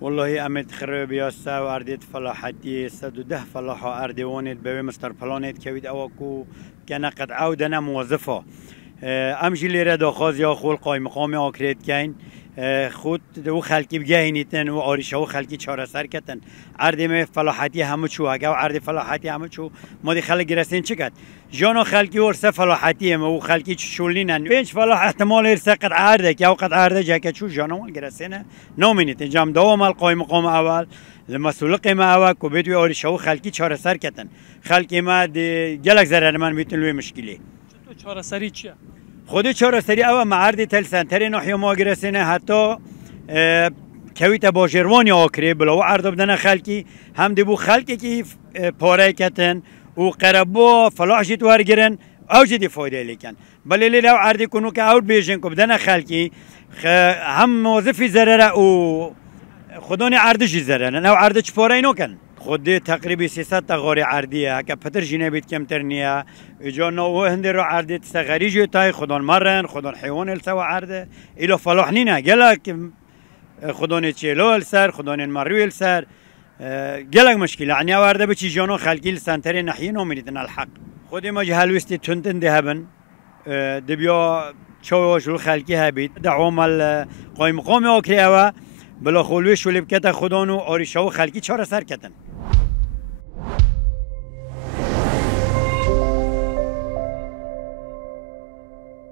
والله امت خرب بیاسته و اردیت فلاحتی 110 فلاحا اردوانت به مستر پلانت کوید اوکو که نقد عودنا موظفه امجی لیره داخواز یا خول قای مقام آکریت کین خود دو خلکی بگهینیتن و آریشه و خلکی چاره سر کتن عردم فلاحتی همه چو اگه عرد فلاحتی همه چو ما دی خلک گرسین چکت جانا خلکی ورسه فلاحتی هم و خلکی شولینن پنج فلاح احتمال ارسه قد عرده که او قد عرده جا که چو جانا مال گرسینه نامینیتن جام دوام القای مقام اول المسؤول قیمه اول کو بیتوی آریشه و خلکی چاره سر کتن خلکی ما دی گلک زرر من بیتن لوی مشکلی تو چاره سری چیه؟ خود چهار سری اول معرض تل سنتر نحیا ما گرسینه حتی کویت باجروانی آکری بلا و عرض بدن خلکی هم دبو خلکی که پاره کتن و قربا فلاح جت ورگرن او جدی فایده لیکن بله لیلا و عرض کنو که اول بیشن که بدن خلکی هم موظفی ضرره و خودانی عرضی ضرره نه عرض چه پاره اینو کن خود تقریبا 300 تا غاری عردیه که پتر جنه بیت کمتر نیه اجا نو هنده رو عردی تسغری جو تای خودان مرن خودان حیوان السوا عرده ایلو فلاح نینه گلک خودان چیلو السر خودان مروی السر گلک مشکل یعنی عرده بچی جانو خلقی السنتر نحیه نومیدن الحق خودی ما جهلوستی تنتن دهبن دبیا چواشو خلقی هبید دعوام القایم قوم آکری بلا خلوی شلیب کت خودانو آریشه و خلقی چاره سر کتن